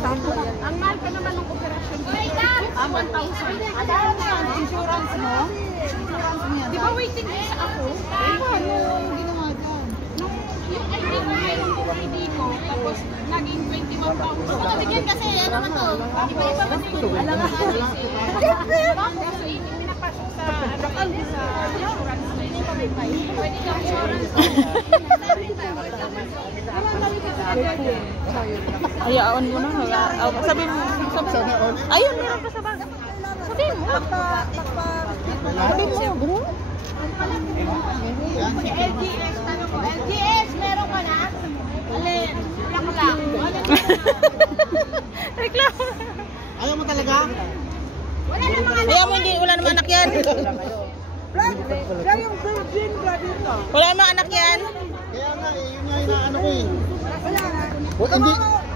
Ang mahal pa naman ng operasyon. 1,000. Insurance mo? Di ba waiting list ako? Ano ginawa dyan? Yung ID ko, yung ID ko, tapos naging 21,000. Bigyan kasi, ano man to? Iba-iba ba yung alam nga? Kaso pinapasok sa insurance mo. Hindi pa may pay. Pwede ka insurance. Ayaon mo na. Sabi mo. Ayun, meron pa sa bag. Sabi mo. Sabi mo, bro. LGS, tanong ko. LGS, meron ka na? Alin? Reklamo lang. Reklamo. Ayaw mo talaga? Wala namang anak. Ayaw mo, hindi. Wala naman anak yan. Yung virgin ka dito. Wala naman anak yan. Kaya nga eh, yun nga inaano ko eh.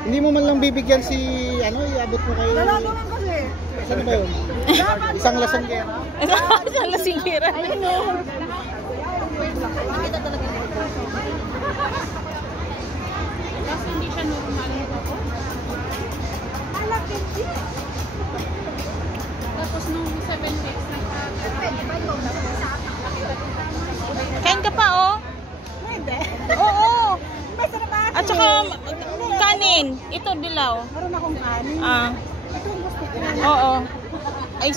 Hindi mo man lang bibigyan si ano, iabot mo kay... Nalaman kasi. Saan ba yun? Isang lasang kaya. Isang lasingira. Ayun o. Kasi hindi siya normal. Tapos nung 7 weeks, Kain ka pa, oh. Hindi. Oo. May sarap ba? At saka kanin. Ito, dilaw. Meron akong kanin. Ah. Ito ang gusto ko. Oo. Ay,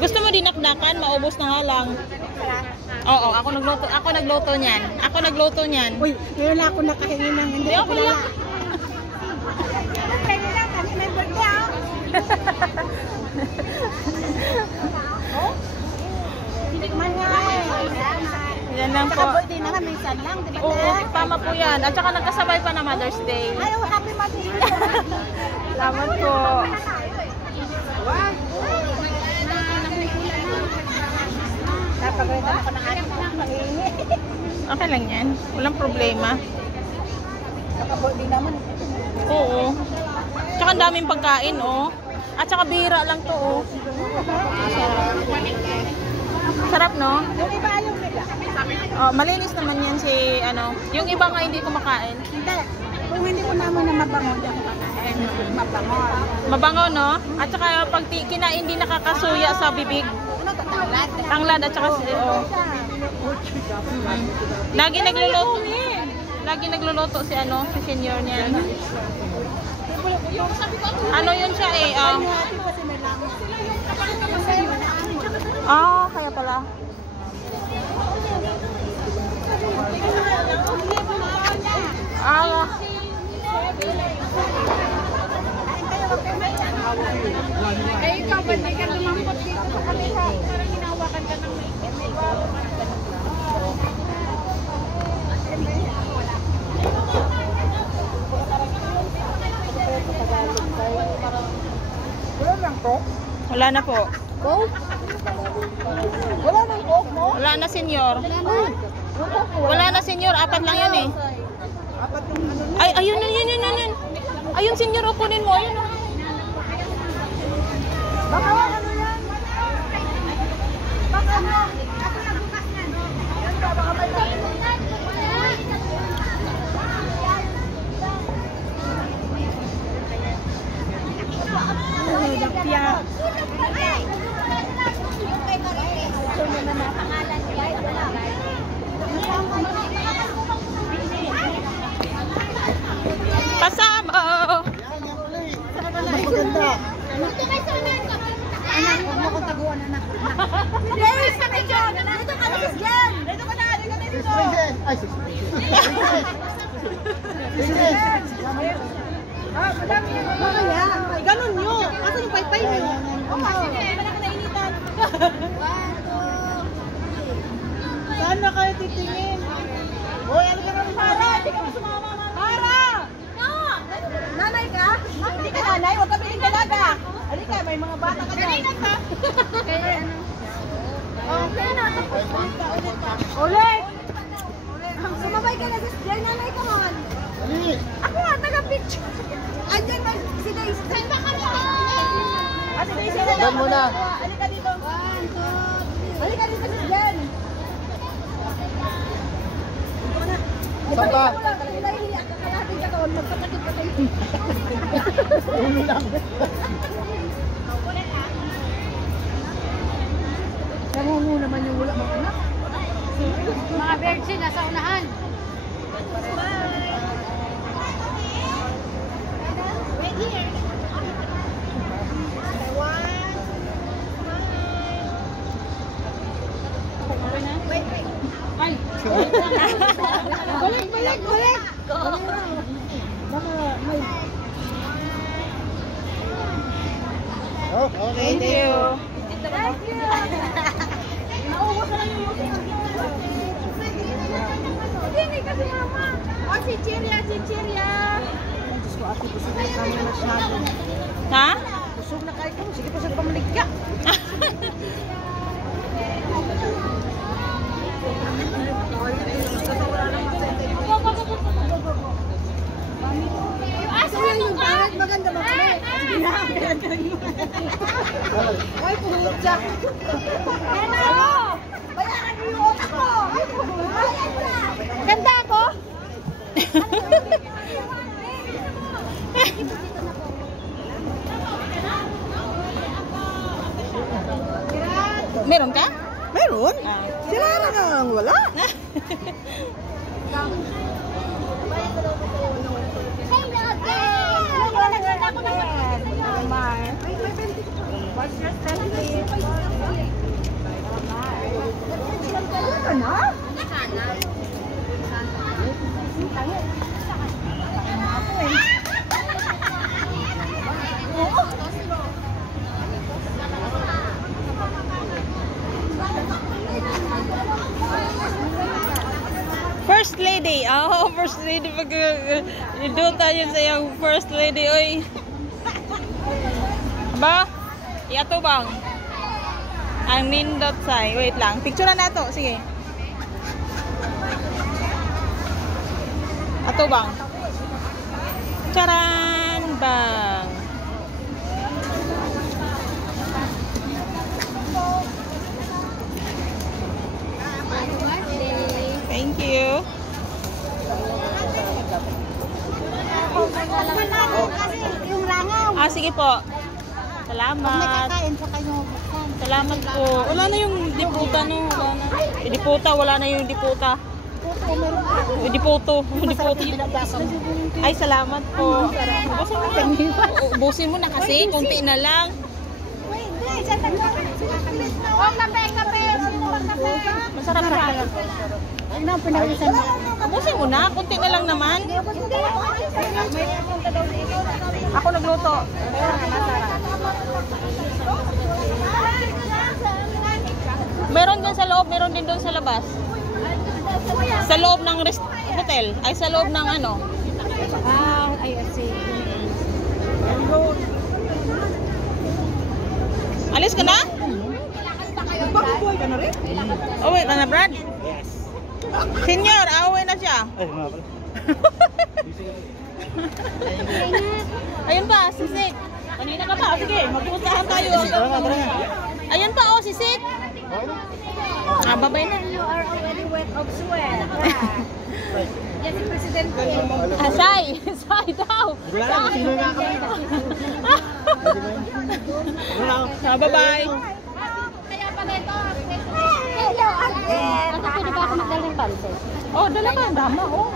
gusto mo dinakdakan? Maubos na nga lang. Oo, ako nagluto niyan. Ako nagluto niyan. Uy, ngayon lang ako nakahingi ng hindi. Hindi, okay lang. Pwede lang, kami may birthday ah. Oh? Hindi man nga eh. Yan lang po. Naka-birthday na kami, minsan lang, di ba? Oo, tama po yan. At saka nagkasabay pa na Mother's Day. Ay, happy Mother's Day. Salamat po. Napagalitan ako ng ating mga pangingi. Okay lang yan. Walang problema. Naka-birthday naman. Oo. Tsaka ang daming pagkain, oh. At saka bihira lang to, oh. Sarap, no? Yung iba yung nila. Oh, malinis naman yan si, ano. Yung iba nga hindi kumakain. Hindi. Kung hindi ko naman na mabango, hindi ako kakain. Mabango. Mabango, no? At saka pag kinain, hindi nakakasuya sa bibig. Ano to, tanglad? Tanglad at saka si, oh. Lagi nagluluto. Lagi nagluluto si, ano, si senior niya. Ano yun siya, eh, kaya pala. eh ikaw ba hindi ka lumampot dito sa kanila? Parang hinawakan ka ng may baro. Wala lang po. Wala na po. Coke? Wala nang Coke mo? Wala na, senior. Wala na, senior. 4 lang yun, eh. Apat yung ano na. Ay, ayun, yun. Ayun, senior, kunin mo. Ayun, oh. Baka wala ano yan? Baka ano? Ako nagbukas yan. Yan ba? Baka may Pasama. Maganda. anak, huwag mo kong taguan, anak. Yes, kami dyan. Dito ka na, dyan. Dito ka na, dito ka dito. Ay, Madami yan. Mamaya. Ganun nyo. Kasi yung paypay nyo. Oo, kasi wala ka nainitan. Saan na kayo titingin? Hoy, ano ka naman para? Hindi ka masumama, mama. Para! No! Nanay ka? Hindi ka nanay, huwag ka piling dalaga. Halika, may mga bata ka dyan. Kanina ka. Kaya ano? Okay na, tapos ulit pa. Ulit! Sumabay ka na sa nanay ka man. Ako nga, taga-picture. Andiyan ba si Daisy? Saan ba kami? Si Daisy na lang. muna. Halika dito. 1, 2, 3. Halika dito si Jen. Saan ba? Nahihiyak ka kaya ka doon. Magkapatid ka kayo. Ulo lang. Namungo naman yung wala mga anak. Mga virgin, nasa unahan. Wait here. Wait. Ay. Balik! Baka may... Oh, okay, Thank you. Thank you! Nauwa ka lang yung muting. Hindi kasi mama. Oh, chichirya! Diyos ko, ate, busog na kami masyado. Ha? Busog na kayo ko. Sige pa sa pamaligya. Maganda ba kami? Ay, puhutya. Bayaran mo yung otak ko. Ganda ako? Meron ka? Meron? Ah. Sila lang ang wala. First lady. Oh, first lady. Pag doon tayo sa yung first lady. Oy. Ba? Iato bang? Ang nindot say. Wait lang. Picturean na to. Sige. Ato bang? Charan bang. Thank you. Yung langaw. Ah, sige po. Salamat. Sa kayo. Salamat po. Wala na yung diputa, no? Wala na. Diputa, wala na yung diputa. Diputo. Ay, salamat po. Ubusin mo na kasi. Kunti na lang. Oh, kape. Masarap na. Ano, pinawisan mo? Ubusin mo na. Kunti na lang naman. Ako nagluto. Meron din sa loob, meron din doon sa labas. Sa loob ng hotel. Ay, sa loob ng ano. Ah, I see. Alis ka na? Bago-buhay ka na rin? Oh, wait, na Brad? Yes. Senior, away na siya. Ay, mga pala. Ayun pa, si Sik. Kanina ka pa. Sige, magpuntahan tayo. Tara nga. Ayun pa, si Sik. Ah, babay na. You are already wet of sweat. Yes, si President ko. Ah, Sai. Sai daw. Wala lang, sino nga kami. Wala ako. Ah, bye-bye. Kaya pala ito. Hello, Ate. Pwede ba ako magdala ng pansit? Oh, dala ka. Dama, oh.